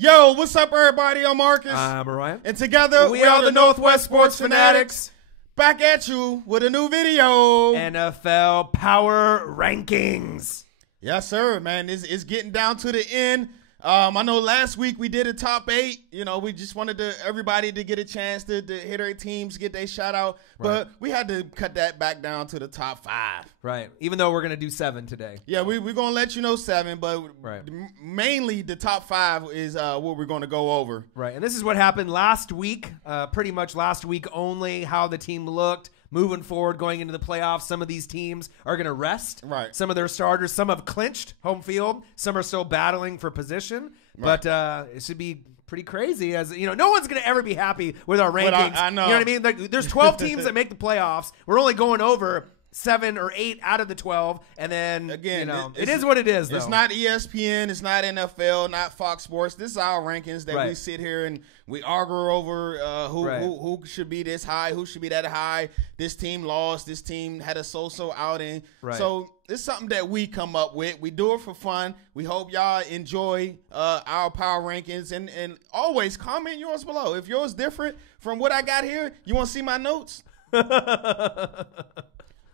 Yo, what's up, everybody? I'm Marcus. I'm Mariah. And together, we are the Northwest Sports Fanatics. Back at you with a new video. NFL Power Rankings. Yes, sir, man. It's getting down to the end. I know last week we did a top 8. You know, we just wanted everybody to get a chance to hit their teams, get their shout out. But we had to cut that back down to the top 5. Right. Even though we're going to do 7 today. Yeah, we're going to let you know 7, but mainly the top 5 is what we're going to go over. Right. And this is what happened last week, pretty much last week only, how the team looked. Moving forward, going into the playoffs, some of these teams are going to rest. Right. Some of their starters, some have clinched home field. Some are still battling for position. Right. But it should be pretty crazy. As you know, no one's going to ever be happy with our rankings. I know. You know what I mean? Like, there's 12 teams that make the playoffs. We're only going over 7 or 8 out of the 12, and then again, you know, it is what it is. Though. It's not ESPN, it's not NFL, not Fox Sports. This is our rankings that we sit here and we argue over who should be this high, who should be that high. This team lost. This team had a so-so outing. Right. So it's something that we come up with. We do it for fun. We hope y'all enjoy our power rankings, and always comment yours below. If yours different from what I got here, you want to see my notes?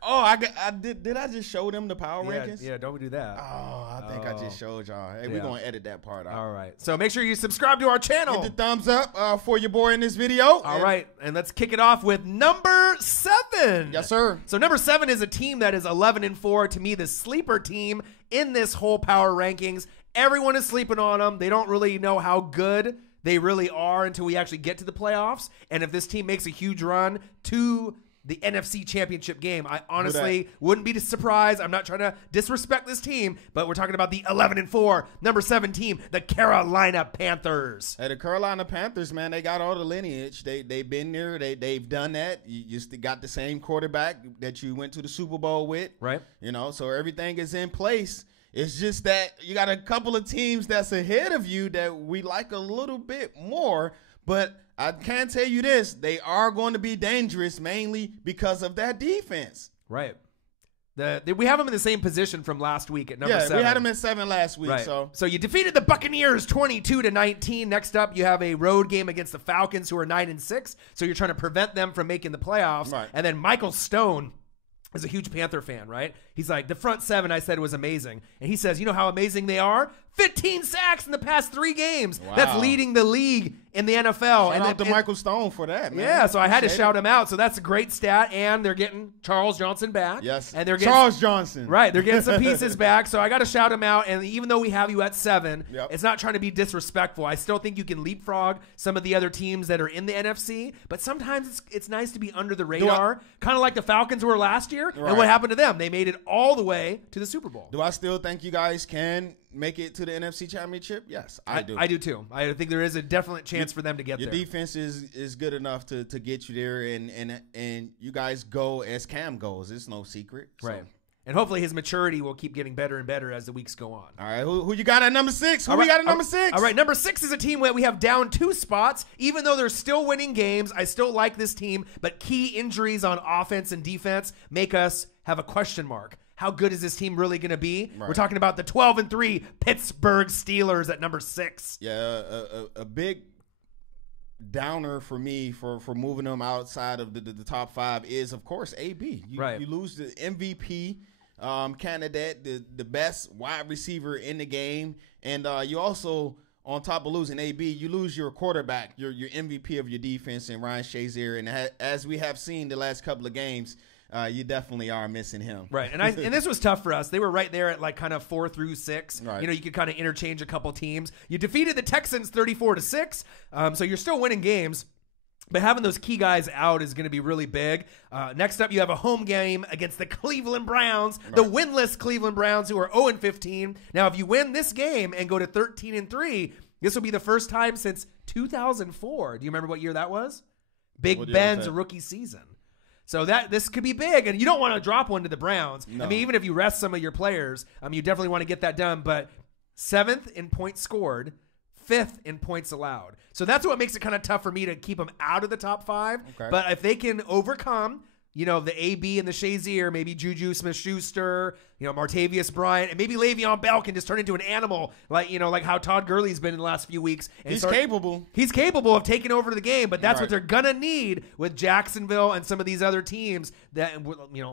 Oh, I did. Did I just show them the power rankings? Yeah, don't do that. Oh, I think I just showed y'all. Hey, we're going to edit that part out. All right. So make sure you subscribe to our channel. Hit the thumbs up for your boy in this video. All right. And let's kick it off with number 7. Yes, sir. So number 7 is a team that is 11-4. To me, the sleeper team in this whole power rankings. Everyone is sleeping on them. They don't really know how good they really are until we actually get to the playoffs. And if this team makes a huge run to the NFC Championship game, I honestly wouldn't be surprised. I'm not trying to disrespect this team, but we're talking about the 11-4, number 7 team, the Carolina Panthers. Hey, the Carolina Panthers, man, they got all the lineage. They've been there. They've done that. You just got the same quarterback that you went to the Super Bowl with. Right. You know, so everything is in place. It's just that you got a couple of teams that's ahead of you that we like a little bit more, but I can tell you this, they are going to be dangerous mainly because of that defense. Right. We have them in the same position from last week at number 7. Yeah, we had them at 7 last week. Right. So you defeated the Buccaneers 22-19. Next up, you have a road game against the Falcons, who are 9-6. So you're trying to prevent them from making the playoffs. Right. And then Michael Stone is a huge Panther fan, right? He's like, the front 7 I said was amazing. And he says, you know how amazing they are? 15 sacks in the past 3 games. Wow. That's leading the league in the NFL. Shout out to Michael Stone for that, man. Yeah, so I had to shout him out. So that's a great stat. And they're getting Charles Johnson back. Yes, and they're getting Charles Johnson. Right, they're getting some pieces back. So I got to shout him out. And even though we have you at 7, it's not trying to be disrespectful. I still think you can leapfrog some of the other teams that are in the NFC. But sometimes it's nice to be under the radar, kind of like the Falcons were last year. Right. And what happened to them? They made it all the way to the Super Bowl. Do I still think you guys can make it to the NFC Championship? Yes, I do. I do too. I think there is a definite chance for them to get there. Your defense is good enough to get you there, and you guys go as Cam goes. It's no secret. Right. And hopefully his maturity will keep getting better and better as the weeks go on. All right, who you got at number 6? Who we got at number 6? All right, number 6 is a team where we have down 2 spots. Even though they're still winning games, I still like this team, but key injuries on offense and defense make us have a question mark. How good is this team really going to be? Right. We're talking about the 12-3 Pittsburgh Steelers at number 6. Yeah, a big downer for me for moving them outside of the top 5 is, of course, AB. You lose the MVP candidate, the best wide receiver in the game, and you also, on top of losing AB, you lose your quarterback, your MVP of your defense, and Ryan Shazier. And as we have seen the last couple of games, you definitely are missing him. Right. And this was tough for us. They were right there at like kind of 4 through 6. Right. You know, you could kind of interchange a couple teams. You defeated the Texans 34-6. So you're still winning games. But having those key guys out is going to be really big. Next up, you have a home game against the Cleveland Browns, the winless Cleveland Browns, who are 0-15. Now, if you win this game and go to 13-3, this will be the first time since 2004. Do you remember what year that was? Big Ben's rookie season. So this could be big, and you don't want to drop one to the Browns. No. I mean, even if you rest some of your players, you definitely want to get that done. But 7th in points scored, 5th in points allowed. So that's what makes it kind of tough for me to keep them out of the top 5. Okay. But if they can overcome the AB and the Shazier, maybe Juju Smith-Schuster, Martavius Bryant, and maybe Le'Veon Bell can just turn into an animal, like how Todd Gurley's been in the last few weeks. And he's capable. He's capable of taking over the game, but that's what they're gonna need with Jacksonville and some of these other teams that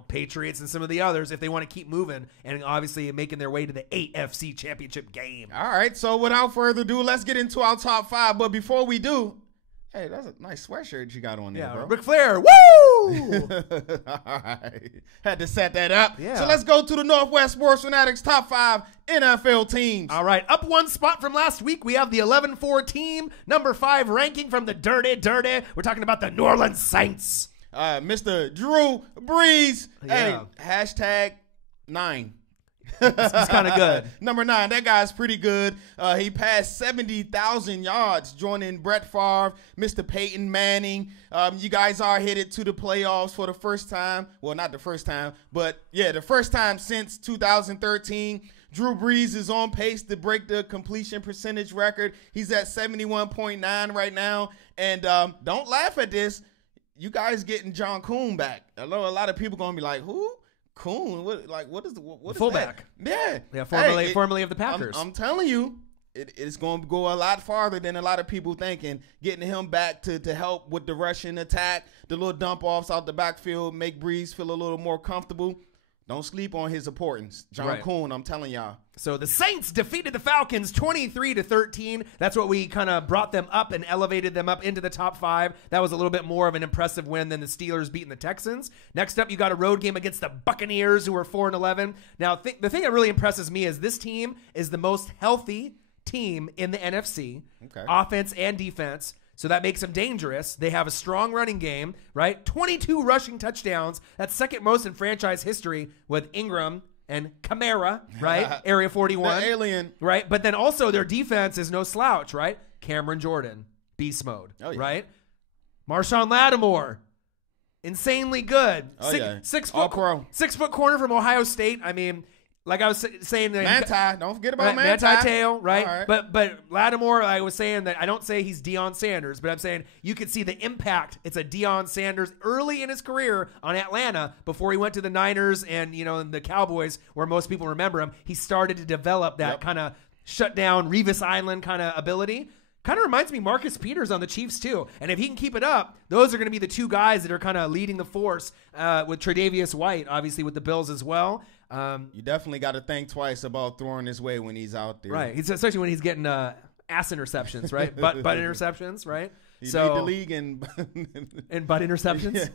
Patriots and some of the others if they want to keep moving and obviously making their way to the AFC Championship game. All right, so without further ado, let's get into our top 5. But before we do, hey, that's a nice sweatshirt you got on there, bro. Ric Flair, woo! All right. Had to set that up. Yeah. So let's go to the Northwest Sports Fanatics top 5 NFL teams. All right, up one spot from last week, we have the 11-4 team, number 5 ranking from the dirty. We're talking about the New Orleans Saints. Mr. Drew Brees. Yeah. Hey, #9. He's kind of good. Number 9, that guy's pretty good. He passed 70,000 yards, joining Brett Favre, Mr. Peyton Manning. You guys are headed to the playoffs for the first time. Well, not the first time, but yeah, the first time since 2013. Drew Brees is on pace to break the completion percentage record. He's at 71.9 right now. And don't laugh at this. You guys getting John Kuhn back. I know a lot of people going to be like, who? Kuhn, what is fullback? That? Yeah, formerly of the Packers. I'm telling you, it's going to go a lot farther than a lot of people thinking. Getting him back to help with the rushing attack, the little dump offs out the backfield, make Brees feel a little more comfortable. Don't sleep on his importance, John Kuhn. I'm telling y'all. So the Saints defeated the Falcons 23-13. That's what we kind of brought them up and elevated them up into the top 5. That was a little bit more of an impressive win than the Steelers beating the Texans. Next up, you got a road game against the Buccaneers, who are 4-11. Now, the thing that really impresses me is this team is the most healthy team in the NFC, offense and defense. So that makes them dangerous. They have a strong running game, right? 22 rushing touchdowns. That's second most in franchise history with Ingram and Kamara, right? Area 41. The alien. Right? But then also their defense is no slouch, right? Cameron Jordan, beast mode, right? Marshawn Lattimore, insanely good. 6 foot corner from Ohio State. I mean, like I was saying, Manti, don't forget about Manti. Manti Te'o, right? But Lattimore, I was saying that I don't say he's Deion Sanders, but I'm saying you could see the impact. It's a Deion Sanders early in his career on Atlanta before he went to the Niners and the Cowboys, where most people remember him. He started to develop that kind of shut down Revis Island kind of ability. Kind of reminds me Marcus Peters on the Chiefs too. And if he can keep it up, those are going to be the two guys that are kind of leading the force with Tre'Davious White, obviously with the Bills as well. You definitely got to think twice about throwing his way when he's out there. Right. Especially when he's getting ass interceptions, right? butt interceptions, right? He lead the league in butt interceptions.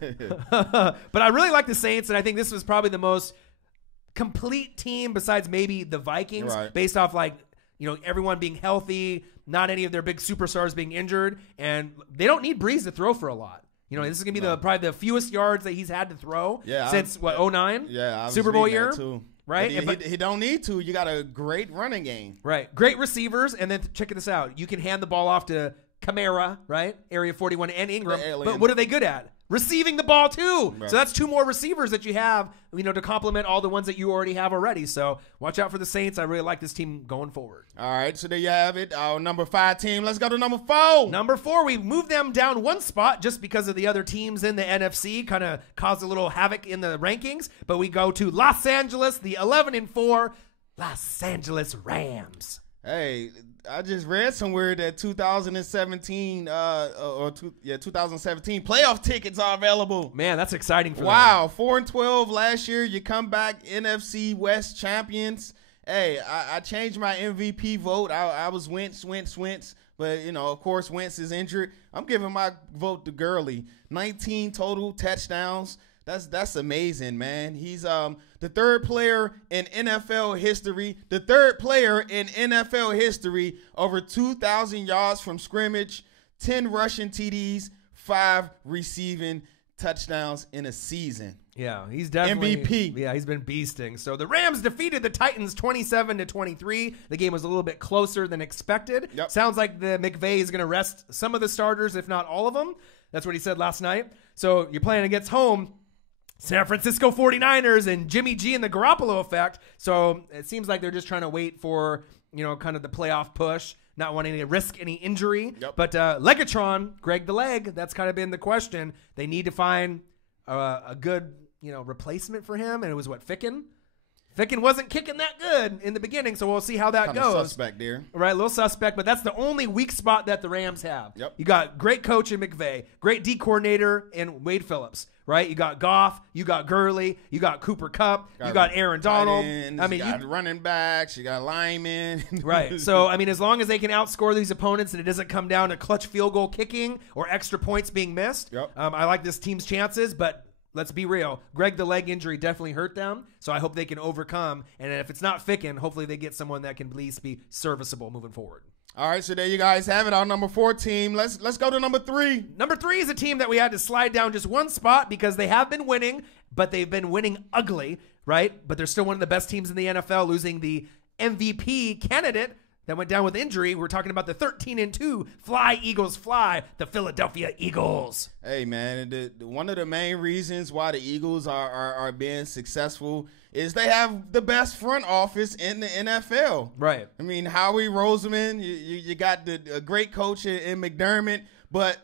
But I really like the Saints, and I think this was probably the most complete team besides maybe the Vikings, based off everyone being healthy, not any of their big superstars being injured, and they don't need Brees to throw for a lot. This is going to be probably the fewest yards that he's had to throw since, 2009? Yeah, Super Bowl year? Too. Right? But he don't need to. You got a great running game. Right. Great receivers, and then check this out. You can hand the ball off to Kamara, right? Area 41 and Ingram. But what are they good at? Receiving the ball too. Right. So that's 2 more receivers that you have, to complement all the ones that you already have already. So watch out for the Saints. I really like this team going forward. All right, so there you have it. Our number 5 team. Let's go to number 4. Number 4, we moved them down 1 spot just because of the other teams in the NFC kind of caused a little havoc in the rankings. But we go to Los Angeles, the 11-4 Los Angeles Rams. Hey, I just read somewhere that 2017 playoff tickets are available. Man, that's exciting for them. Wow, 4-12 last year. You come back NFC West champions. Hey, I changed my MVP vote. I was Wentz. But, of course, Wentz is injured. I'm giving my vote to Gurley. 19 total touchdowns. That's amazing, man. He's the third player in NFL history. The third player in NFL history over 2,000 yards from scrimmage, 10 rushing TDs, 5 receiving touchdowns in a season. Yeah, he's definitely MVP. Yeah, he's been beasting. So the Rams defeated the Titans 27-23. The game was a little bit closer than expected. Yep. Sounds like the McVay is going to rest some of the starters, if not all of them. That's what he said last night. So you're playing against home San Francisco 49ers and Jimmy G and the Garoppolo effect. So it seems like they're just trying to wait for, kind of the playoff push, not wanting to risk any injury. Yep. But Legatron, Greg the Leg, that's kind of been the question. They need to find a good replacement for him, and it was Ficken. Ficken wasn't kicking that good in the beginning, so we'll see how that goes. Suspect there. Right, a little suspect, but that's the only weak spot that the Rams have. Yep. You got great coach in McVay, great D coordinator in Wade Phillips, right? You got Goff, you got Gurley, you got Cooper Kupp, you got Aaron Donald. You got running backs, you got linemen. Right, so, as long as they can outscore these opponents and it doesn't come down to clutch field goal kicking or extra points being missed, I like this team's chances, but let's be real. Greg, the leg injury definitely hurt them, so I hope they can overcome. And if it's not Ficken, hopefully they get someone that can at least be serviceable moving forward. All right, so there you guys have it, our number 4 team. Let's go to number 3. Number 3 is a team that we had to slide down just one spot because they have been winning, but they've been winning ugly, right? But they're still one of the best teams in the NFL, losing the MVP candidate that went down with injury. We're talking about the 13-2 Fly Eagles Fly, the Philadelphia Eagles. Hey, man, one of the main reasons why the Eagles are being successful is they have the best front office in the NFL. Right. Howie Roseman, you got a great coach in McDermott, but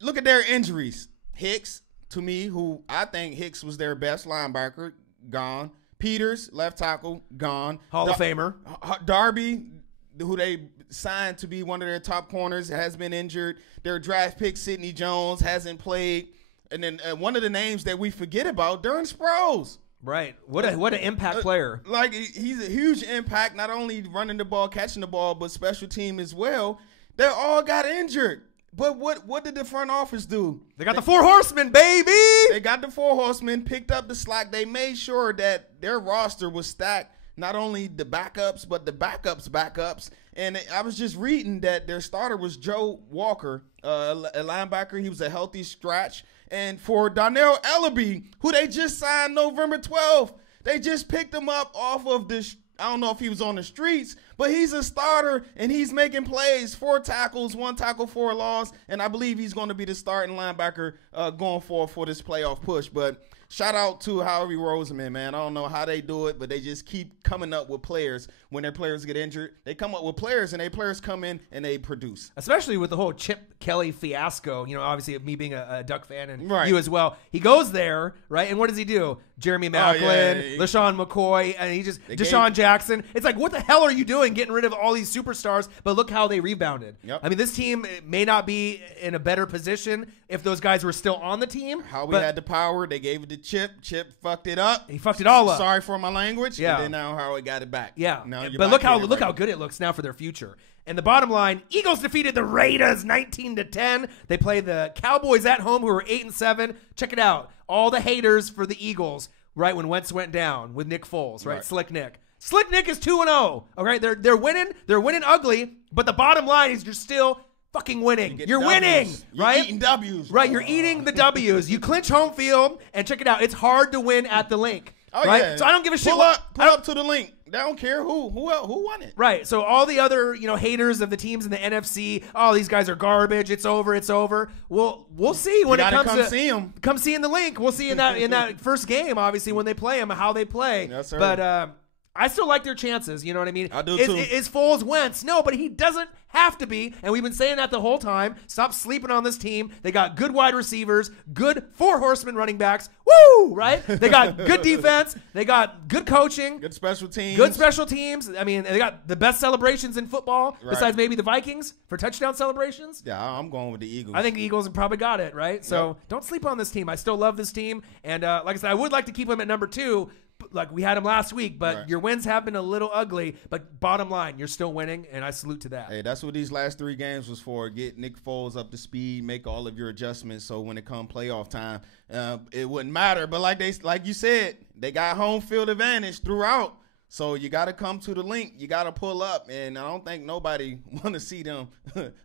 look at their injuries. Hicks, to me, who I think Hicks was their best linebacker, gone. Peters, left tackle, gone. Hall of Famer. Darby, who they signed to be one of their top corners, has been injured. Their draft pick, Sidney Jones, hasn't played. And then one of the names that we forget about, Darren Sproles. Right. What an impact player. He's a huge impact, not only running the ball, catching the ball, but special team as well. They all got injured. But what did the front office do? They got the 4 horsemen, baby! They got the 4 horsemen, picked up the slack. They made sure that their roster was stacked. Not only the backups, but the backups. And I was just reading that their starter was Joe Walker, a linebacker. He was a healthy scratch. And for Donnell Ellaby, who they just signed November 12th, they just picked him up off of I don't know if he was on the streets, but he's a starter, and he's making plays, 4 tackles, 1 tackle, 4 loss. And I believe he's going to be the starting linebacker going forward for this playoff push. But shout out to Howie Roseman, man. I don't know how they do it, but they just keep coming up with players. When their players get injured, they come up with players, and their players come in and they produce. Especially with the whole Chip Kelly fiasco. Obviously me being a Duck fan and right. You as well. He goes there, right? And what does he do? Jeremy Maclin, LaShawn McCoy, and Deshaun Jackson. It's like, what the hell are you doing getting rid of all these superstars? But look how they rebounded. Yep. This team may not be in a better position if those guys were still on the team. Howie had the power. They gave it to Chip. Chip fucked it up. He fucked it all up. Sorry for my language. Yeah. And then now Howie got it back. Yeah. But look how good it looks now for their future. And the bottom line, Eagles defeated the Raiders 19-10. They play the Cowboys at home, who are 8-7. Check it out. All the haters for the Eagles, right when Wentz went down with Nick Foles, right? Slick Nick. Slick Nick is 2-0. All right, they're winning. They're winning ugly. But the bottom line is you're still fucking winning. You're winning, right? You're eating W's. Right, you're eating the W's. You clinch home field, and check it out. It's hard to win at the Link. Oh, right? Yeah. So I don't give a shit. Pull up to the Link. They don't care who won it. Right. So all the other, haters of the teams in the NFC, these guys are garbage. It's over. Well, we'll see when it comes to see them. Come see in the Link. We'll see in that first game, obviously, when they play them, how they play. Yes, sir. But I still like their chances. You know what I mean? I do too. Is Foles Wentz? No, but he doesn't have to be. And we've been saying that the whole time. Stop sleeping on this team. They got good wide receivers, good 4 horsemen running backs. Woo! Right? They got good defense. They got good coaching. Good special teams. They got the best celebrations in football, besides maybe the Vikings for touchdown celebrations. Yeah, I'm going with the Eagles. I think the Eagles have probably got it, right? So don't sleep on this team. I still love this team. And like I said, I would like to keep them at number 2. Like we had him last week, but your wins have been a little ugly. But bottom line, you're still winning, and I salute to that. Hey, that's what these last 3 games was for. Get Nick Foles up to speed, make all of your adjustments, so when it comes playoff time, it wouldn't matter. But like you said, they got home field advantage throughout. So you got to come to the Link. You got to pull up, and I don't think nobody want to see them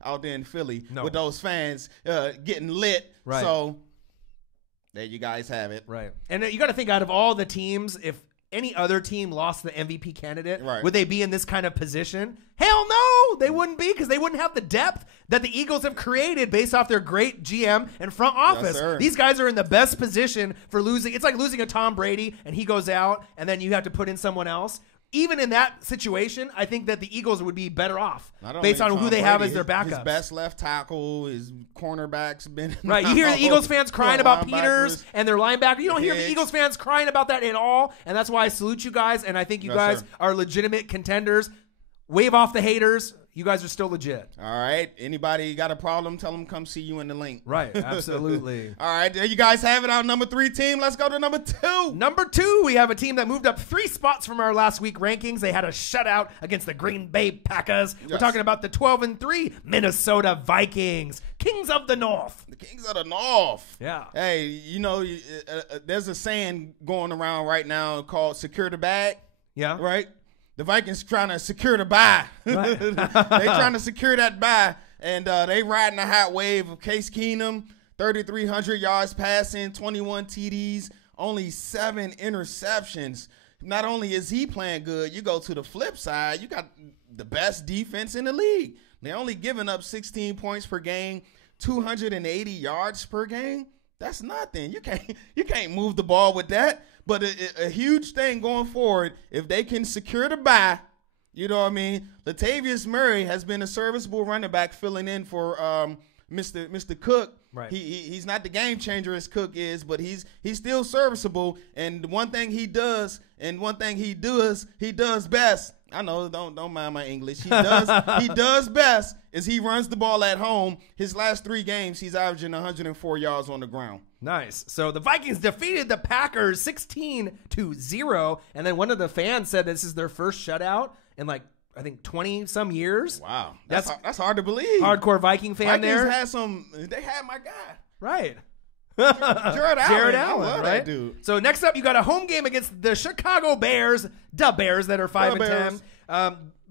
out there in Philly with those fans getting lit. Right. So there you guys have it. Right. And you got to think, out of all the teams, if any other team lost the MVP candidate, would they be in this kind of position? Hell no, they wouldn't be, because they wouldn't have the depth that the Eagles have created based off their great GM and front office. Yes, these guys are in the best position for losing. It's like losing a Tom Brady and he goes out and then you have to put in someone else. even in that situation, I think that the Eagles would be better off based on who they have as their backups. His best left tackle, his cornerback's been right. You hear the Eagles fans crying about Peters and their linebacker. You don't hear the Eagles fans crying about that at all, and that's why I salute you guys, and I think you guys are legitimate contenders. Wave off the haters. You guys are still legit. All right. Anybody got a problem, tell them come see you in the link. Right. Absolutely. All right. There you guys have it. Our number 3 team. Let's go to number 2. Number 2, we have a team that moved up 3 spots from our last week rankings. They had a shutout against the Green Bay Packers. Yes. We're talking about the 12-3 Minnesota Vikings. Kings of the North. The Kings of the North. Yeah. Hey, you know, there's a saying going around right now called secure the bag. Yeah. Right? The Vikings trying to secure the bye. Right. They trying to secure that bye, and they riding a hot wave of Case Keenum, 3,300 yards passing, 21 TDs, only 7 interceptions. Not only is he playing good, you go to the flip side, you got the best defense in the league. They're only giving up 16 points per game, 280 yards per game. That's nothing. You can't move the ball with that. But a huge thing going forward, if they can secure the bye, you know what I mean? Latavius Murray has been a serviceable running back filling in for Mr. Cook. Right. He's not the game changer as Cook is, but he's still serviceable. And one thing he does best. I know, don't mind my English. He does best is he runs the ball at home. His last 3 games, he's averaging 104 yards on the ground. Nice. So the Vikings defeated the Packers 16-0, and then one of the fans said this is their first shutout in I think 20 some years. Wow, that's hard to believe. Hardcore Viking fan Vikings there. They had my guy. Right. Jared Allen. I love right? that dude. So next up, you got a home game against the Chicago Bears, the Bears that are 5-10.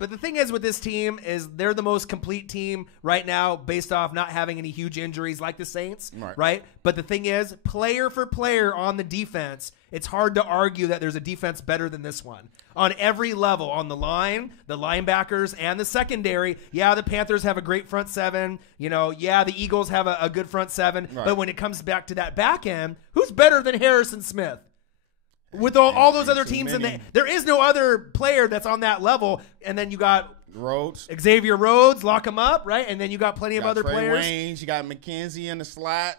But the thing is with this team is they're the most complete team right now based off not having any huge injuries like the Saints, right? But the thing is, player for player on the defense, it's hard to argue that there's a defense better than this one. On every level, on the line, the linebackers, and the secondary, yeah, the Panthers have a great front 7. You know, yeah, the Eagles have a good front 7. Right. But when it comes back to that back end, who's better than Harrison Smith? With all those other teams there is no other player that's on that level. And then you got Rhodes, Xavier Rhodes, lock him up, right? And then you got plenty of other Trey players. Waynes, you got McKenzie in the slot.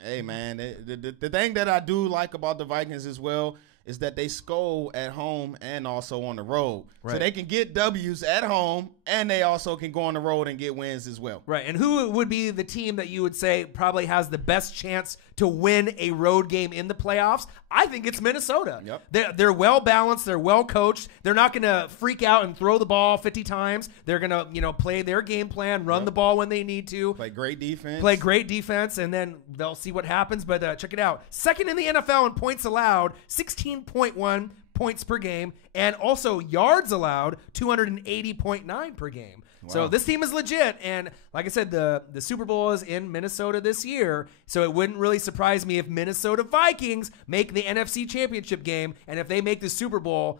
Hey, man, the thing that I do like about the Vikings as well is that they score at home and also on the road. Right. So they can get W's at home, and they also can go on the road and get wins as well. Right. And who would be the team that you would say probably has the best chance to win a road game in the playoffs? I think it's Minnesota. Yep. They're well balanced. They're well coached. They're not going to freak out and throw the ball 50 times. They're going to, play their game plan, run the ball when they need to. Play great defense. And then they'll see what happens. But check it out. Second in the NFL in points allowed, 16.1 points per game, and also yards allowed, 280.9 per game. Wow. So this team is legit, and like I said, the Super Bowl is in Minnesota this year, so it wouldn't really surprise me if Minnesota Vikings make the NFC Championship game, and if they make the Super Bowl,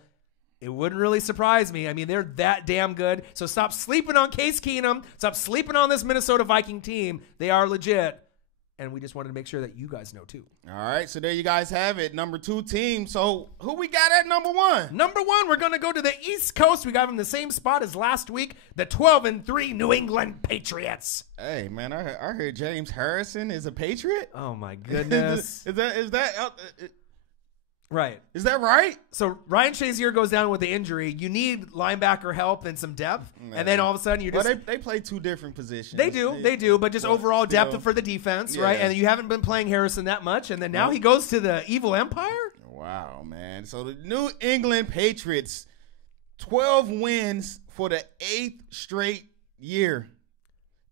it wouldn't really surprise me. I mean, they're that damn good, so stop sleeping on Case Keenum, stop sleeping on this Minnesota Viking team. They are legit. And we just wanted to make sure that you guys know, too. All right, so there you guys have it. Number 2 team. So who we got at number 1? Number 1, we're going to go to the East Coast. We got them in the same spot as last week, the 12-3 New England Patriots. Hey, man, I heard James Harrison is a Patriot. Oh, my goodness. Is that right? Is that right? So Ryan Shazier goes down with the injury. You need linebacker help and some depth, and then all of a sudden you just they play 2 different positions. They do, but just overall depth for the defense, right? And you haven't been playing Harrison that much, and then now he goes to the Evil Empire. Wow, man! So the New England Patriots, 12 wins for the 8th straight year.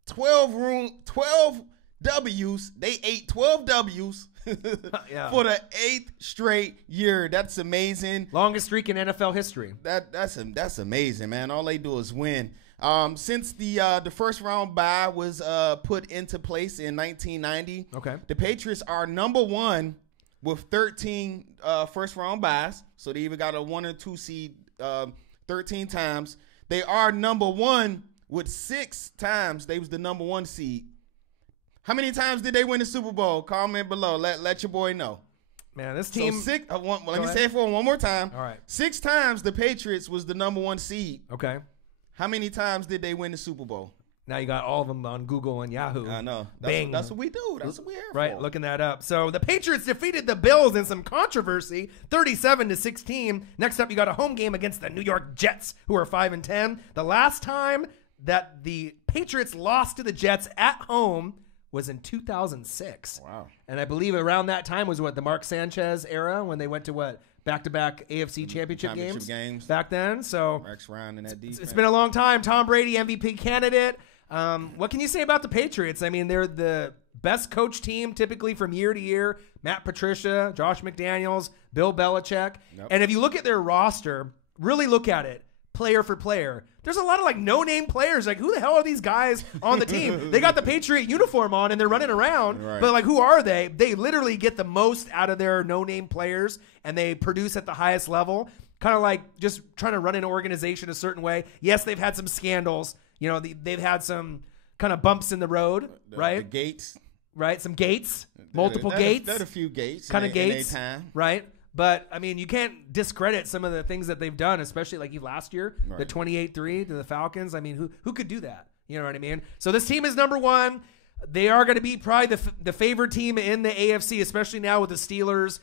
12 W's. They ate 12 W's. For the 8th straight year. That's amazing. Longest streak in NFL history. That's amazing, man. All they do is win. Since the first round bye was put into place in 1990, the Patriots are number 1 with 13 first round byes. So they even got a 1 or 2 seed 13 times. They are number 1 with 6 times. They was the number 1 seed. How many times did they win the Super Bowl? Comment below. Let your boy know. Man, this team. So let me say it for one more time. All right. 6 times the Patriots was the number 1 seed. Okay. How many times did they win the Super Bowl? Now you got all of them on Google and Yahoo. I know. That's what we do. That's what we're here for. Right, looking that up. So the Patriots defeated the Bills in some controversy, 37-16. Next up, you got a home game against the New York Jets, who are 5-10. The last time that the Patriots lost to the Jets at home was in 2006. Wow. And I believe around that time was the Mark Sanchez era when they went to back-to-back AFC championship games back then. So Rex Ryan and that defense. It's been a long time. Tom Brady, MVP candidate. What can you say about the Patriots? I mean, they're the best coach team typically from year to year. Matt Patricia, Josh McDaniels, Bill Belichick. Yep. And if you look at their roster, really look at it player for player, there's a lot of no-name players. Who the hell are these guys on the team? They got the Patriot uniform on and they're running around. Right. But who are they? They literally get the most out of their no-name players and they produce at the highest level. Kind of just trying to run an organization a certain way. Yes, they've had some scandals. They've had some kind of bumps in the road, right? The gates. Right, some gates. Multiple gates. There's a few gates. Kind of gates, right? But, I mean, you can't discredit some of the things that they've done, especially last year, right. The 28-3 to the Falcons. I mean, who could do that? You know what I mean? So this team is number 1. They are going to be probably the favored team in the AFC, especially now with the Steelers,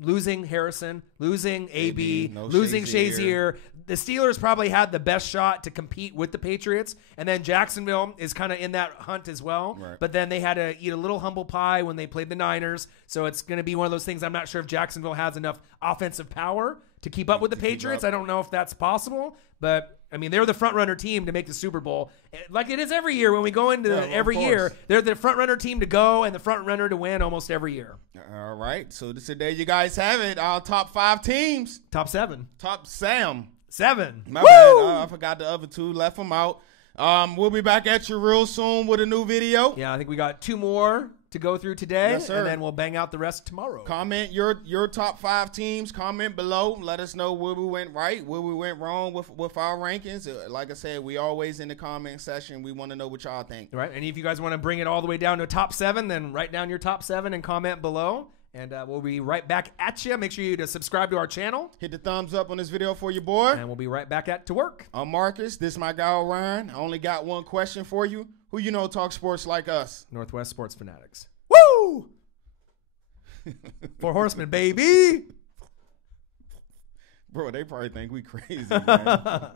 losing Harrison, losing AB, losing Shazier. The Steelers probably had the best shot to compete with the Patriots, and then Jacksonville is kind of in that hunt as well. Right. But then they had to eat a little humble pie when they played the Niners, so it's going to be one of those things. I'm not sure if Jacksonville has enough offensive power to keep up with the Patriots. I don't know if that's possible, but I mean, they're the front-runner team to make the Super Bowl. Like it is every year when we go into every year. They're the front-runner team to go and the front-runner to win almost every year. All right. So today you guys have it. Our top 5 teams. Top 7. Top Sam. 7. My bad. I forgot the other 2. Left them out. We'll be back at you real soon with a new video. Yeah, I think we got 2 more to go through today, yes, sir. And then we'll bang out the rest tomorrow. Comment your top 5 teams. Comment below. Let us know where we went right, where we went wrong with our rankings. Like I said, we always in the comment section. We want to know what y'all think. Right, and if you guys want to bring it all the way down to a top 7, then write down your top 7 and comment below. And we'll be right back at you. Make sure you subscribe to our channel. Hit the thumbs up on this video for your boy. And we'll be right back to work. I'm Marcus. This is my guy, Ryan. I only got one question for you. Who you know talk sports like us? Northwest Sports Fanatics. Woo! 4 Horsemen, baby. Bro, they probably think we crazy, man.